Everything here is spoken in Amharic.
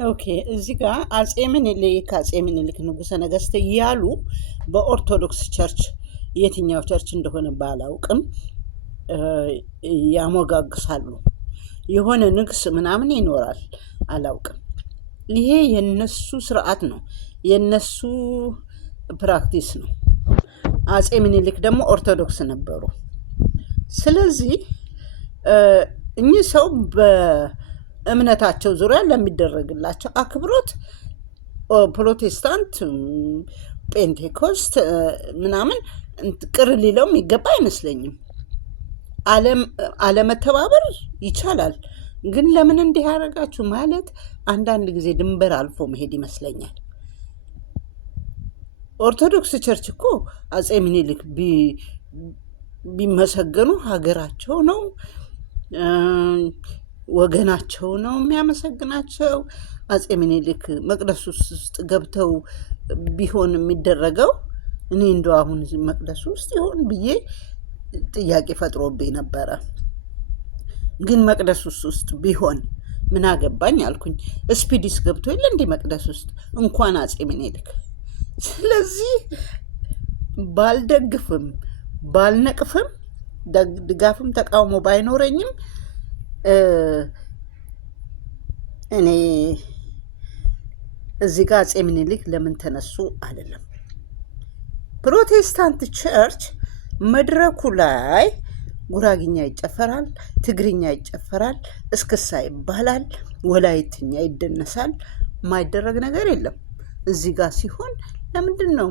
ኦኬ እዚህ ጋር አጼ ምኒልክ ንጉሠ ነገሥት እያሉ በኦርቶዶክስ ቸርች የትኛው ቸርች እንደሆነ ባላውቅም ያሞጋግሳሉ። የሆነ ንግስ ምናምን ይኖራል፣ አላውቅም። ይሄ የነሱ ስርዓት ነው፣ የነሱ ፕራክቲስ ነው። አጼ ምኒልክ ደግሞ ኦርቶዶክስ ነበሩ። ስለዚህ እኚህ ሰው በእምነታቸው ዙሪያ ለሚደረግላቸው አክብሮት ፕሮቴስታንት፣ ጴንቴኮስት ምናምን ቅር ሊለው የሚገባ አይመስለኝም። አለመተባበር ይቻላል፣ ግን ለምን እንዲህ ያደረጋችሁ ማለት አንዳንድ ጊዜ ድንበር አልፎ መሄድ ይመስለኛል። ኦርቶዶክስ ቸርች እኮ አጼ ምኒልክ ቢመሰገኑ ሀገራቸው ነው፣ ወገናቸው ነው የሚያመሰግናቸው። አጼ ምኒልክ መቅደስ ውስጥ ገብተው ቢሆን የሚደረገው እኔ እንደው አሁን መቅደስ ውስጥ ይሆን ብዬ ጥያቄ ፈጥሮብኝ ነበረ። ግን መቅደስ ውስጥ ቢሆን ምን አገባኝ አልኩኝ። ስፒዲስ ገብቶ የለ እንዲህ መቅደስ ውስጥ እንኳን አጼ ምኒልክ። ስለዚህ ባልደግፍም ባልነቅፍም ድጋፍም ተቃውሞ ባይኖረኝም እኔ እዚህ ጋር አጼ ምኒልክ ለምን ተነሱ አይደለም። ፕሮቴስታንት ቸርች መድረኩ ላይ ጉራግኛ ይጨፈራል፣ ትግርኛ ይጨፈራል፣ እስክሳ ይባላል፣ ወላይትኛ ይደነሳል። የማይደረግ ነገር የለም። እዚህ ጋር ሲሆን ለምንድን ነው